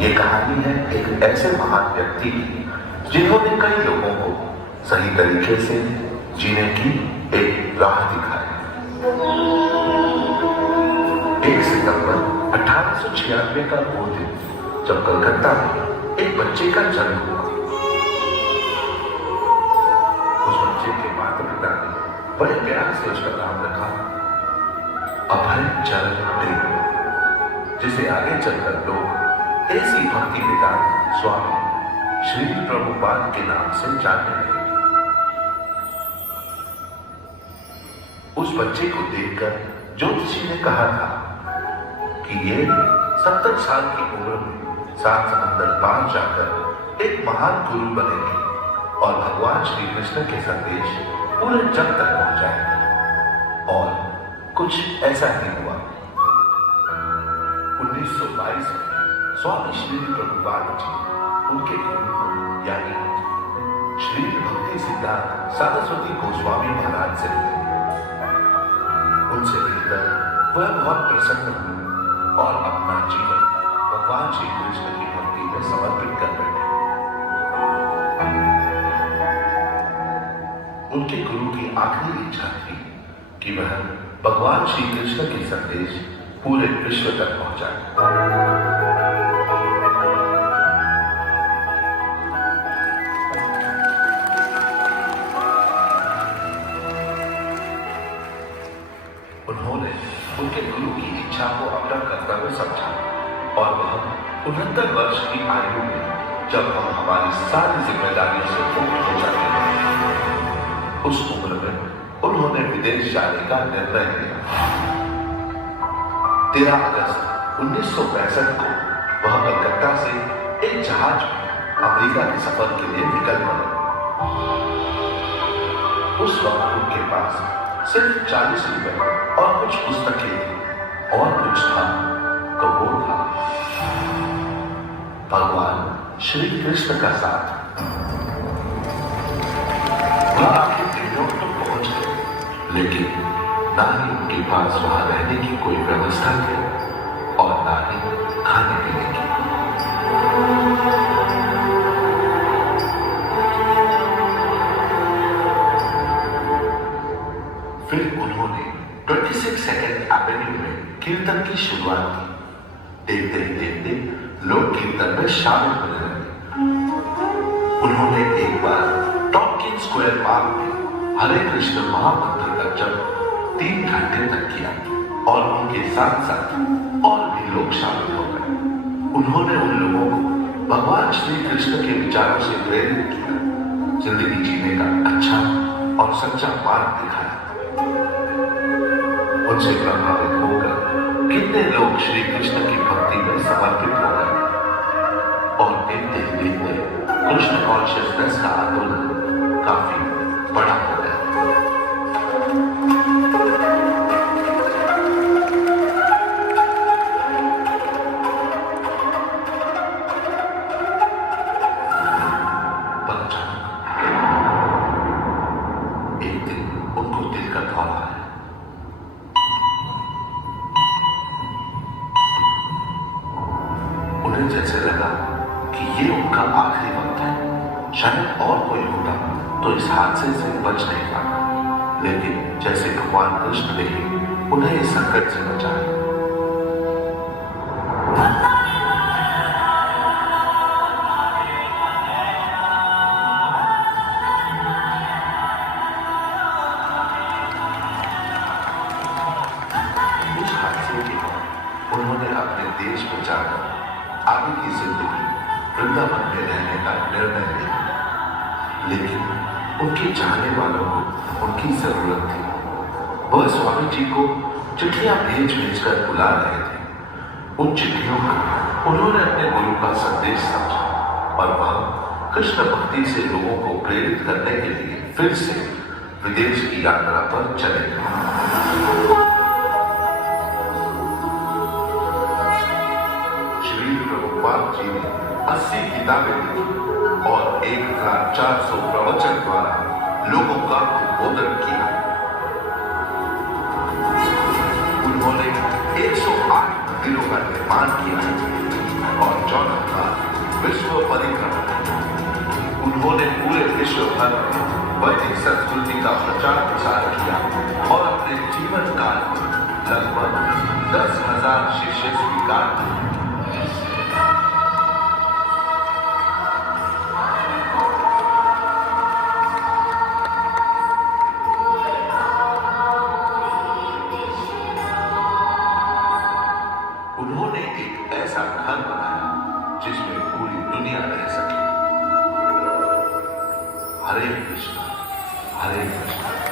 ये कहानी है एक ऐसे महान व्यक्ति की जिन्होंने कई लोगों को सही तरीके से जीने की एक राह दिखाई। 1 सितंबर 1896 का वो दिन जब कलकत्ता में एक बच्चे का जन्म हुआ। उस बच्चे के माता पिता ने बड़े प्यार से उसका नाम रखा अभय चरण देव, जिसे आगे चलकर लोग ऐसी भक्ति वेदांत स्वामी श्री प्रभुपाद के नाम से जानने लगे। उस बच्चे को देखकर ज्योतिषी ने कहा था कि ये 70 साल की उम्र में 7 समंदर पार जाकर एक महान गुरु बनेंगे और भगवान श्री कृष्ण के संदेश पूरे जग तक पहुंचाएंगे। और कुछ ऐसा ही हुआ। 1922 में स्वामी श्री प्रभुपाद जी उनके गुरु यानी श्री भक्ति सिद्धांत सरस्वती गोस्वामी महाराज से मिले। उनसे मिलकर वह बहुत प्रसन्न हुए और अपना जीवन भगवान श्री कृष्ण की भक्ति में समर्पित कर बैठे। उनके गुरु की आखिरी इच्छा थी कि वह भगवान श्री कृष्ण के संदेश पूरे विश्व तक पहुंचाए। उन्होंने उनके गुरु की इच्छा को अपना कर्तव्य समझा और वह 69 वर्ष की आयु में जब हम हमारी सारी जिम्मेदारियों से मुक्त हो जाते हैं, उस उम्र में उन्होंने विदेश जाने का निर्णय लिया। 13 अगस्त 1965 को वह कलकत्ता से एक जहाज में अमेरिका के सफर के लिए निकल पड़े। उस वक्त उनके पास सिर्फ 40 रुपए और कुछ पुस्तकें थी और कुछ था तो वो था भगवान श्री कृष्ण का साथ। वह आखिर इंदौर तक पहुंच गए, लेकिन ना ही उनके पास वहां रहने की कोई व्यवस्था थी और ना ही खाने पीने की। फिर उन्होंने 26 सेकंड एवेन्यू में कीर्तन की शुरुआत की। देखते ही देखते लोग कीर्तन में शामिल होने लगे। उन्होंने एक बार टॉपकिन स्क्वायर पार्क में हरे कृष्ण महामंत्र का जप 3 घंटे तक किया और उनके साथ साथ और भी लोग शामिल हो गए। उन्होंने उन लोगों को भगवान श्री कृष्ण के विचारों से प्रेरित किया, जिंदगी जीने का अच्छा और सच्चा मार्ग दिखाया। उनसे प्रभावित होकर कितने लोग श्री कृष्ण की भक्ति में समर्पित हो गए और देखते ही देखते कृष्ण कॉन्शियसनेस का आंदोलन काफी बड़ा हो गया। पर एक दिन उनको दिल का दौरा आया। उन्हें जैसे लगा कि ये उनका आखिरी वक्त है। शायद और कोई होता तो इस हादसे से बच नहीं पाता, लेकिन जैसे भगवान कृष्ण ने ही उन्हें इस संकट से बचाया। उस हादसे के बाद उन्होंने अपने देश को जाकर आगे की जिंदगी वृंदावन में रहने का निर्णय लिया, लेकिन उनके चाहने वालों को उनकी जरूरत थी। वह स्वामी जी को चिट्ठियां भेज-भेजकर बुला रहे थे। उन चिट्ठियों को उन्होंने अपने गुरु का संदेश समझा और वह कृष्ण भक्ति से लोगों को प्रेरित करने के लिए फिर से विदेश की यात्रा पर चले गए। प्रभुपाद जी ने 80 किताबें लिखी और 1400 प्रवचन द्वारा लोगों का उद्बोधन किया। उन्होंने 108 मंदिरों का निर्माण किया और 14 बार विश्व परिक्रमा की। उन्होंने पूरे विश्व भर में वैदिक संस्कृति का प्रचार प्रसार किया और अपने जीवन काल में लगभग 10,000 शिष्य स्वीकार किए। उन्होंने एक ऐसा घर बनाया जिसमें पूरी दुनिया रह सके। हरे कृष्ण हरे कृष्ण।